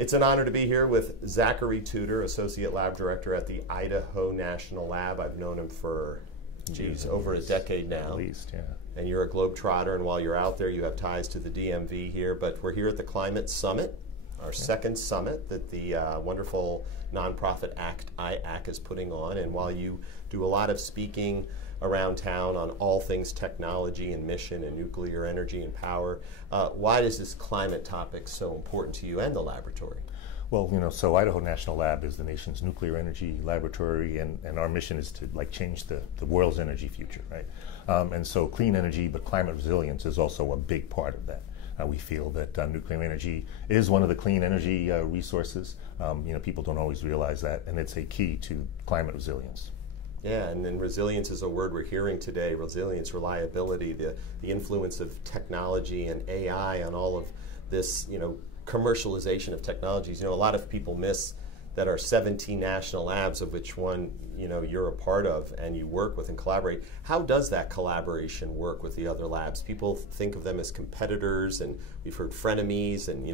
It's an honor to be here with Zachary Tudor, Associate Lab Director at the Idaho National Lab. I've known him for, over a decade now. At least, yeah. And you're a globetrotter, and while you're out there, you have ties to the DMV here. But we're here at the Climate Summit, our second summit that the wonderful nonprofit ACT-IAC is putting on. And while you do a lot of speaking around town on all things technology and mission and nuclear energy and power, why is this climate topic so important to you and the laboratory? Well, so Idaho National Lab is the nation's nuclear energy laboratory, and our mission is to change the world's energy future, right? And so clean energy, but climate resilience is also a big part of that. We feel that nuclear energy is one of the clean energy resources. People don't always realize that, and it's a key to climate resilience. Yeah, and then resilience is a word we're hearing today. Resilience, reliability, the influence of technology and AI on all of this, commercialization of technologies. A lot of people miss that our 17 national labs, of which one, you're a part of and you work with and collaborate. How does that collaboration work with the other labs? People think of them as competitors, and we've heard frenemies and,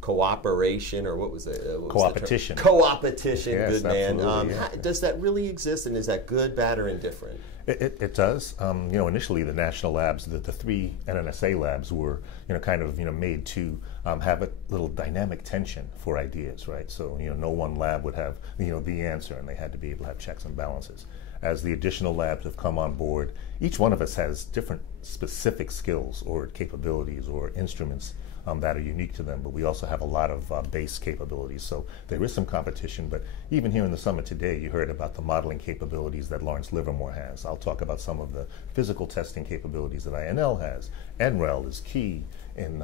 cooperation, or what was it? Co-opetition. Co-opetition, yes, good man. Yeah. Does that really exist, and is that good, bad, or indifferent? It does. Initially the national labs, the three NNSA labs were, made to have a little dynamic tension for ideas, right? So, no one lab would have, the answer, and they had to be able to have checks and balances. As the additional labs have come on board, each one of us has different specific skills or capabilities or instruments that are unique to them, but we also have a lot of base capabilities. So there is some competition, but even here in the summit today, you heard about the modeling capabilities that Lawrence Livermore has. I'll talk about some of the physical testing capabilities that INL has. NREL is key in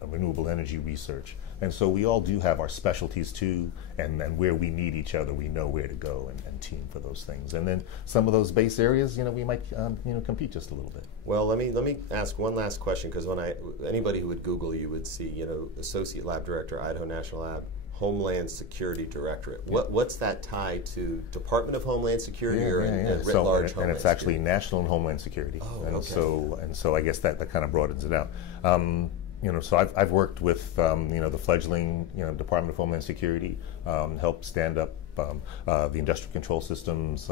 renewable energy research. And so we all do have our specialties too, and where we need each other, we know where to go and team for those things. And then some of those base areas, we might compete just a little bit. Well, let me ask one last question, because anybody who would Google you would see, Associate Lab Director, Idaho National Lab, Homeland Security Directorate. What's that tied to? Department of Homeland Security or writ large Homeland And it's actually National and Homeland Security. Oh, and okay. so I guess that kind of broadens it out. So I've worked with the fledgling Department of Homeland Security, helped stand up the industrial control systems,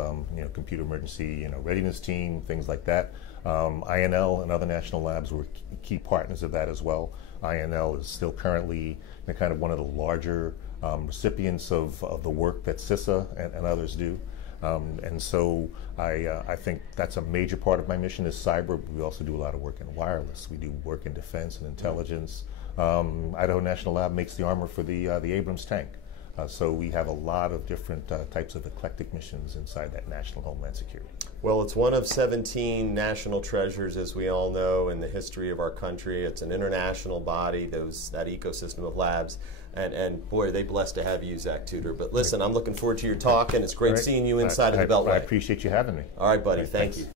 computer emergency readiness team, things like that. INL and other national labs were key partners of that as well. INL is still currently kind of one of the larger recipients of the work that CISA and others do. And so I think that's a major part of my mission is cyber. But we also do a lot of work in wireless. We do work in defense and intelligence. Idaho National Lab makes the armor for the Abrams tank. So we have a lot of different types of eclectic missions inside that National Homeland Security. Well, it's one of 17 national treasures, as we all know, in the history of our country. It's an international body, that ecosystem of labs. And boy, they blessed to have you, Zach Tudor. But listen, I'm looking forward to your talk, and it's great seeing you inside of the Beltway. I appreciate you having me. All right, buddy. Thank you.